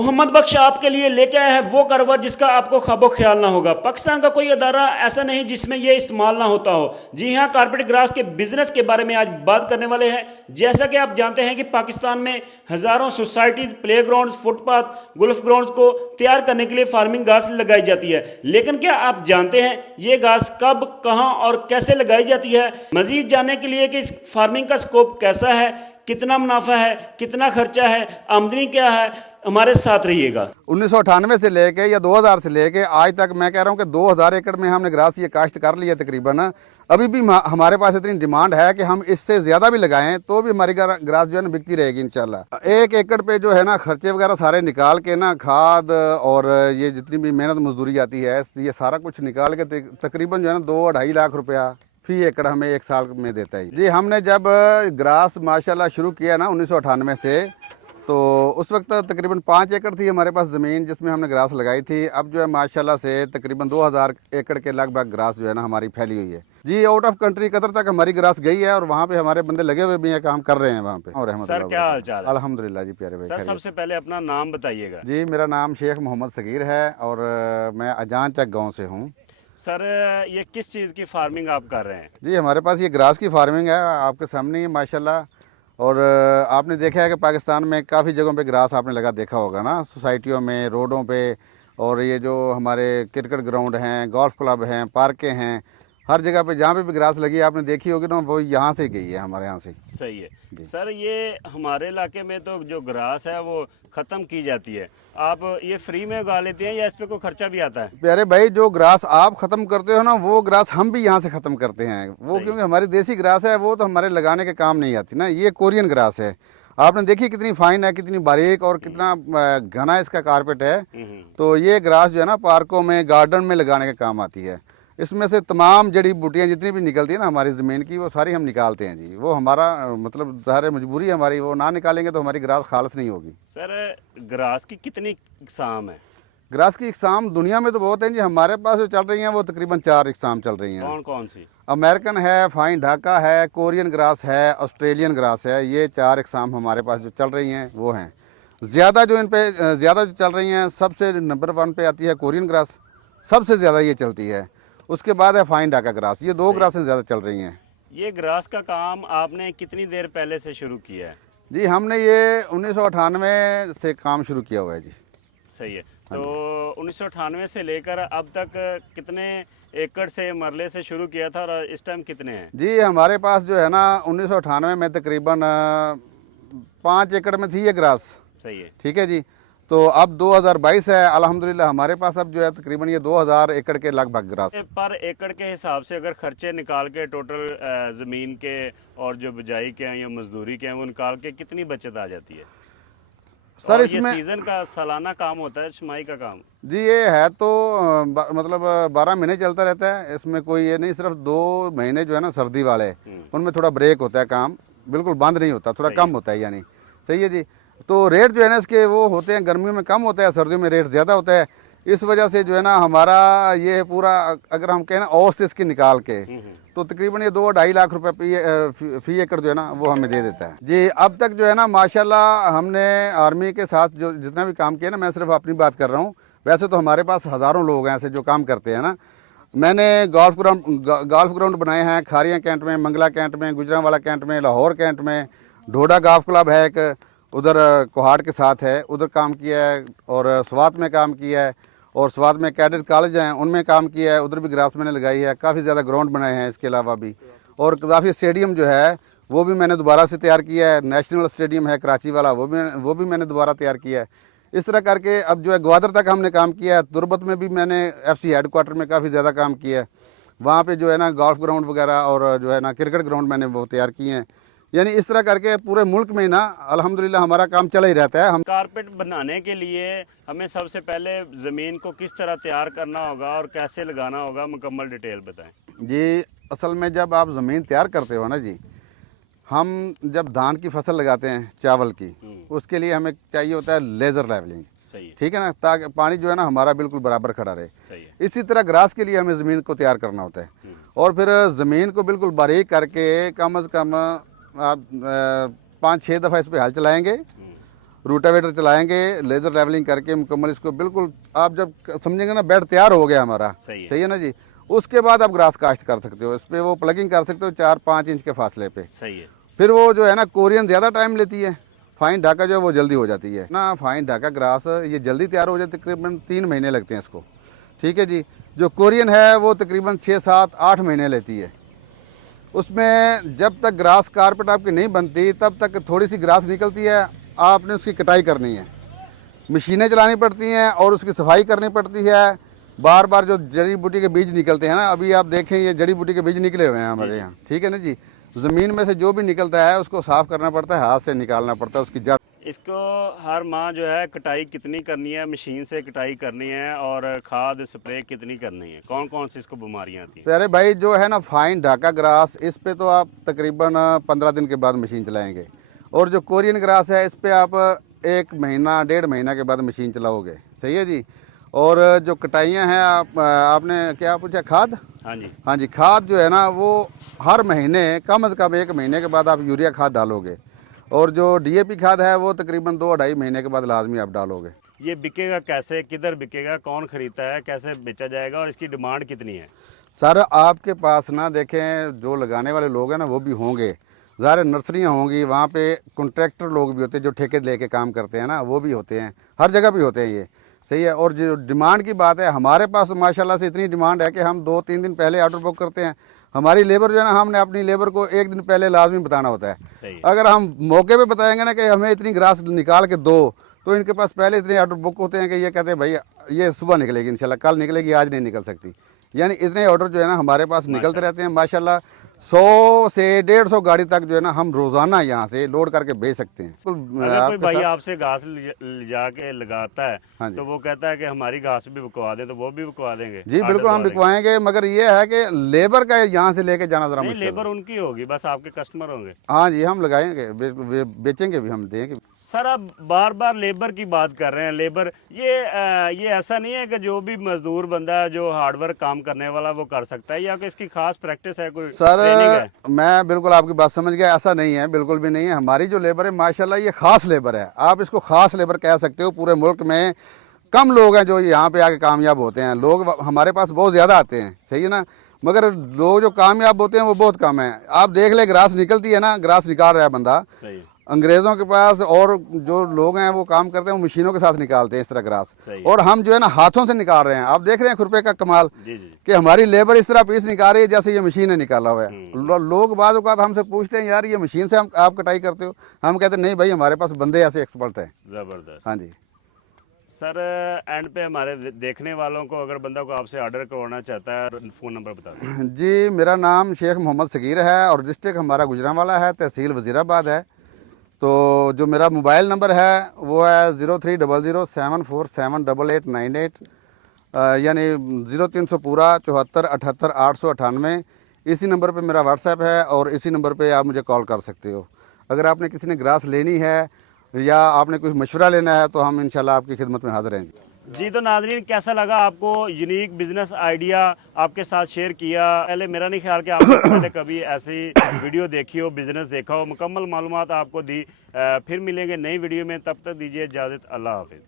मोहम्मद बख्श आपके लिए लेके आया है वो कारोबार जिसका आपको ख्वाबो ख्याल ना होगा। पाकिस्तान का कोई अदारा ऐसा नहीं जिसमें ये इस्तेमाल ना होता हो। जी हाँ, कारपेट ग्रास के बिजनेस के बारे में आज बात करने वाले हैं। जैसा कि आप जानते हैं कि पाकिस्तान में हज़ारों societies, play ground, footpath, golf ground को तैयार करने के लिए फार्मिंग घास लगाई जाती है। लेकिन क्या आप जानते हैं ये घास कब, कहाँ और कैसे लगाई जाती है? मजीद जानने के लिए कि फार्मिंग का स्कोप कैसा है, कितना मुनाफा है, कितना खर्चा है, आमदनी क्या है, हमारे साथ रहिएगा। 1998 से लेके या 2000 से लेके आज तक मैं कह रहा हूँ कि 2000 एकड़ में हमने ग्रास ये काश्त कर लिया तकरीबन। अभी भी हमारे पास इतनी डिमांड है कि हम इससे ज़्यादा भी लगाएं तो भी हमारी ग्रास जो है ना बिकती रहेगी इंशाल्लाह। 1 एकड़ पे जो है ना खर्चे वगैरह सारे निकाल के ना, खाद और ये जितनी भी मेहनत मजदूरी आती है, ये सारा कुछ निकाल के तकरीबन जो है ना 2-2.5 लाख रुपया फी एकड़ हमें 1 साल में देता है जी। हमने जब ग्रास माशाल्लाह शुरू किया ना 1998 से, तो उस वक्त तकरीबन 5 एकड़ थी हमारे पास ज़मीन जिसमें हमने ग्रास लगाई थी। अब जो है माशाल्लाह से तकरीबन 2000 एकड़ के लगभग ग्रास जो है ना हमारी फैली हुई है जी। आउट ऑफ कंट्री कतर तक हमारी ग्रास गई है और वहाँ पे हमारे बंदे लगे हुए भी हैं, काम कर रहे हैं वहाँ पे। और सर क्या हाल चाल है? अल्हम्दुलिल्लाह जी प्यारे भाई। सर सबसे पहले अपना नाम बताइएगा। जी मेरा नाम शेख मोहम्मद सगीर है और मैं अजान चक गाँव से हूँ। सर ये किस चीज़ की फार्मिंग आप कर रहे हैं? जी हमारे पास ये ग्रास की फार्मिंग है, आपके सामने ही माशाल्लाह। और आपने देखा है कि पाकिस्तान में काफ़ी जगहों पे ग्रास आपने लगा देखा होगा ना, सोसाइटियों में, रोडों पे, और ये जो हमारे क्रिकेट ग्राउंड हैं, गोल्फ क्लब हैं, पार्कें हैं, हर जगह पे जहाँ पे भी ग्रास लगी आपने देखी होगी ना, वो यहाँ से गई है, हमारे यहाँ से। सही है। सर ये हमारे इलाके में तो जो ग्रास है वो ख़त्म की जाती है, आप ये फ्री में उगा लेते हैं या इस पे कोई खर्चा भी आता है? प्यारे भाई जो ग्रास आप ख़त्म करते हो ना, वो ग्रास हम भी यहाँ से ख़त्म करते हैं। वो क्योंकि हमारी देसी ग्रास है, वो तो हमारे लगाने के काम नहीं आती ना। ये कोरियन ग्रास है, आपने देखी कितनी फाइन है, कितनी बारीक और कितना घना इसका कारपेट है। तो ये ग्रास जो है ना पार्कों में, गार्डन में लगाने के काम आती है। इसमें से तमाम जड़ी बूटियाँ जितनी भी निकलती है ना हमारी ज़मीन की, वो सारी हम निकालते हैं जी। वो हमारा मतलब ज़ाहिर मजबूरी है हमारी, वो ना निकालेंगे तो हमारी ग्रास खालस नहीं होगी। सर ग्रास की कितनी इकसाम है? ग्रास की इकसाम दुनिया में तो बहुत हैं जी, हमारे पास जो चल रही हैं वो तकरीबन 4 इकसाम चल रही हैं। कौन कौन सी? अमेरिकन है, फाइन ढाका है, कोरियन ग्रास है, ऑस्ट्रेलियन ग्रास है। ये 4 इकसाम हमारे पास जो चल रही हैं वो हैं। ज़्यादा जो इन पे ज़्यादा जो चल रही हैं, सबसे नंबर 1 पे आती है कोरियन ग्रास, सबसे ज़्यादा ये चलती है। उसके बाद है फाइन ढाका ग्रास। ये 2 ग्रासें ज़्यादा चल रही हैं। ये ग्रास का काम आपने कितनी देर पहले से शुरू किया है? जी हमने ये 1998 से काम शुरू किया हुआ है जी। सही है। तो 1998 से लेकर अब तक कितने एकड़ से मरले से शुरू किया था और इस टाइम कितने हैं? जी हमारे पास जो है ना 1998 में तकरीबन 5 एकड़ में थी ये ग्रास। सही है। ठीक है जी। तो अब 2022 है, अल्हम्दुलिल्लाह हमारे पास अब जो है तकरीबन ये 2000 एकड़ के लगभग ग्रास। पर एकड़ के हिसाब से अगर खर्चे निकाल के टोटल ज़मीन के और जो बिजाई के हैं या मजदूरी के हैं वो निकाल के कितनी बचत आ जाती है? सर और इसमें ये सीज़न का सालाना काम होता है, छमाही का काम? जी ये है तो मतलब 12 महीने चलता रहता है। इसमें कोई ये नहीं, सिर्फ 2 महीने जो है ना सर्दी वाले, उनमें थोड़ा ब्रेक होता है, काम बिल्कुल बंद नहीं होता, थोड़ा कम होता है यानी। सही है जी। तो रेट जो है ना इसके वो होते हैं, गर्मियों में कम होता है, सर्दियों में रेट ज़्यादा होता है। इस वजह से जो है ना हमारा ये पूरा अगर हम कहें ना औसत इसकी निकाल के, तो तकरीबन ये 2-2.5 लाख रुपए फी एकड़ जो है ना वो हमें दे देता है जी। अब तक जो है ना माशाल्लाह हमने आर्मी के साथ जो जितना भी काम किया ना, मैं सिर्फ अपनी बात कर रहा हूँ, वैसे तो हमारे पास हज़ारों लोग हैं ऐसे जो काम करते हैं ना। मैंने गोल्फ ग्राउंड बनाए हैं खारियाँ कैंट में, मंगला कैंट में, गुजरांवाला कैंट में, लाहौर कैंट में। ढोडा गोल्फ क्लब है एक, उधर कोहाट के साथ है, उधर काम किया है। और स्वात में काम किया है, और स्वात में कैडेट कॉलेज हैं उनमें काम किया है, उधर भी ग्रास मैंने लगाई है। काफ़ी ज़्यादा ग्राउंड बनाए हैं इसके अलावा भी। और काफ़ी स्टेडियम जो है वो भी मैंने दोबारा से तैयार किया है। नेशनल स्टेडियम है कराची वाला, वो भी मैंने दोबारा तैयार किया है। इस तरह करके अब जो है ग्वादर तक हमने काम किया है। तुरबत में भी मैंने FC हेडक्वार्टर में काफ़ी ज़्यादा काम किया है। वहाँ पे जो है ना गोल्फ ग्राउंड वगैरह और जो है ना क्रिकेट ग्राउंड मैंने वो तैयार किए हैं। यानी इस तरह करके पूरे मुल्क में ना अल्हम्दुलिल्लाह हमारा काम चला ही रहता है। हम कारपेट बनाने के लिए हमें सबसे पहले ज़मीन को किस तरह तैयार करना होगा और कैसे लगाना होगा, मुकम्मल डिटेल बताएं जी असल में जब आप ज़मीन तैयार करते हो ना जी, हम जब धान की फसल लगाते हैं चावल की, उसके लिए हमें चाहिए होता है लेज़र लेवलिंग। सही है। ठीक है ना, ताकि पानी जो है ना हमारा बिल्कुल बराबर खड़ा रहे। सही है। इसी तरह ग्रास के लिए हमें ज़मीन को तैयार करना होता है, और फिर ज़मीन को बिल्कुल बारीक करके कम अज़ कम आप 5-6 दफ़ा इस पर हल चलाएँगे। रूटावेटर चलाएंगे, लेज़र लेवलिंग करके मुकम्मल इसको बिल्कुल आप जब समझेंगे ना बेड तैयार हो गया हमारा, सही है ना जी। उसके बाद आप ग्रास काश्त कर सकते हो, इस पर वो प्लगिंग कर सकते हो 4-5 इंच के फासले पे। सही है। फिर वो जो है ना कोरियन ज़्यादा टाइम लेती है, फाइन ढाका जो है वो जल्दी हो जाती है ना। फाइन ढाका ग्रास ये जल्दी तैयार हो जाती है, तकरीबन 3 महीने लगते हैं इसको, ठीक है जी। जो कोरियन है वो तकरीबन 6-7-8 महीने लेती है। उसमें जब तक ग्रास कारपेट आपकी नहीं बनती तब तक थोड़ी सी ग्रास निकलती है, आपने उसकी कटाई करनी है, मशीनें चलानी पड़ती हैं और उसकी सफाई करनी पड़ती है। बार बार जो जड़ी बूटी के बीज निकलते हैं ना, अभी आप देखें ये जड़ी बूटी के बीज निकले हुए हैं हमारे यहाँ, ठीक है ना जी। ज़मीन में से जो भी निकलता है उसको साफ़ करना पड़ता है, हाथ से निकालना पड़ता है उसकी जड़। इसको हर माह जो है कटाई कितनी करनी है, मशीन से कटाई करनी है, और खाद स्प्रे कितनी करनी है, कौन कौन सी इसको बीमारियां आती हैं? प्यारे भाई जो है ना फाइन ढाका ग्रास, इस पे तो आप तकरीबन 15 दिन के बाद मशीन चलाएंगे, और जो कोरियन ग्रास है इस पे आप 1 महीना 1.5 महीना के बाद मशीन चलाओगे, सही है जी। और जो कटाइयाँ हैं आपने क्या पूछा, खाद? हाँ जी, खाद जो है ना वो हर महीने कम से कम 1 महीने के बाद आप यूरिया खाद डालोगे, और जो डीएपी खाद है वो तकरीबन 2-2.5 महीने के बाद लाजमी आप डालोगे। ये बिकेगा कैसे, किधर बिकेगा, कौन खरीदता है, कैसे बेचा जाएगा, और इसकी डिमांड कितनी है? सर आपके पास ना देखें जो लगाने वाले लोग हैं ना वो भी होंगे, ज़ाहिर नर्सरियाँ होंगी, वहाँ पे कॉन्ट्रैक्टर लोग भी होते हैं जो ठेके लेके काम करते हैं ना, वो भी होते हैं, हर जगह भी होते हैं ये, सही है। और जो डिमांड की बात है, हमारे पास माशाल्लाह से इतनी डिमांड है कि हम 2-3 दिन पहले ऑर्डर बुक करते हैं। हमारी लेबर जो है ना, हमने अपनी लेबर को 1 दिन पहले लाजमी बताना होता है। अगर हम मौके पे बताएंगे ना कि हमें इतनी ग्रास निकाल के दो, तो इनके पास पहले इतने ऑर्डर बुक होते हैं कि ये कहते हैं भाई ये सुबह निकलेगी इंशाल्लाह, कल निकलेगी, आज नहीं निकल सकती। यानी इतने ऑर्डर जो है ना हमारे पास निकलते रहते हैं माशाल्लाह। 100 से 150 गाड़ी तक जो है ना हम रोज़ाना यहाँ से लोड करके भेज सकते हैं। अगर कोई भाई आपसे घास ले जाके लगाता है, हाँ जी, तो वो कहता है कि हमारी घास भी बिकवा दें, तो वो भी बिकवा देंगे? जी बिल्कुल हम बिकवाएंगे, मगर ये है कि लेबर का यहाँ से लेके जाना ज़रा मुश्किल है। लेबर उनकी होगी, बस आपके कस्टमर होंगे। हाँ जी, हम लगाएंगे, बेचेंगे भी, हम देंगे। सर आप बार बार लेबर की बात कर रहे हैं, लेबर ये ऐसा नहीं है कि जो भी मजदूर बंदा है जो हार्डवर्क काम करने वाला वो कर सकता है, या कि इसकी खास प्रैक्टिस है, कोई ट्रेनिंग है? मैं बिल्कुल आपकी बात समझ गया, ऐसा नहीं है, बिल्कुल भी नहीं है। हमारी जो लेबर है माशाल्लाह ये ख़ास लेबर है, आप इसको ख़ास लेबर कह सकते हो। पूरे मुल्क में कम लोग हैं जो यहाँ पे आके कामयाब होते हैं, लोग हमारे पास बहुत ज़्यादा आते हैं, सही है ना, मगर लोग जो कामयाब होते हैं वो बहुत कम है। आप देख ले ग्रास निकलती है ना, ग्रास निकाल रहा है बंदा, अंग्रेज़ों के पास और जो लोग हैं वो काम करते हैं वो मशीनों के साथ निकालते हैं इस तरह ग्रास, और हम जो है ना हाथों से निकाल रहे हैं। आप देख रहे हैं खुरपे का कमाल कि हमारी लेबर इस तरह पीस निकाल रही है जैसे ये मशीन ने निकाला हुआ है। लोग बाद औक़ात हमसे पूछते हैं यार ये मशीन से आप कटाई करते हो? हम कहते हैं नहीं भाई, हमारे पास बंदे ऐसे एक्सपर्ट हैं। ज़बरदस्त। हाँ जी सर एंड पे हमारे देखने वालों को अगर बंदा को आपसे ऑर्डर करवाना चाहता है, फ़ोन नंबर बता दें। जी, मेरा नाम शेख मोहम्मद सगीर है और डिस्ट्रिक्ट हमारा गुजरांवाला है, तहसील वज़ीराबाद है। तो जो मेरा मोबाइल नंबर है वो है 030074788898, यानी 0300 पूरा 74 78 898। इसी नंबर पे मेरा व्हाट्सएप है और इसी नंबर पे आप मुझे कॉल कर सकते हो। अगर आपने किसी ने ग्रास लेनी है या आपने कुछ मशवरा लेना है तो हम इंशाल्लाह आपकी खिदमत में हाज़िर हैं जी। तो नाज़रीन, कैसा लगा आपको यूनिक बिजनेस आइडिया आपके साथ शेयर किया? पहले मेरा नहीं ख्याल कि आपने पहले कभी ऐसी वीडियो देखी हो, बिजनेस देखा हो, मुकम्मल मालूमात आपको दी। फिर मिलेंगे नई वीडियो में, तब तक दीजिए इजाज़त। अल्लाह हाफिज़।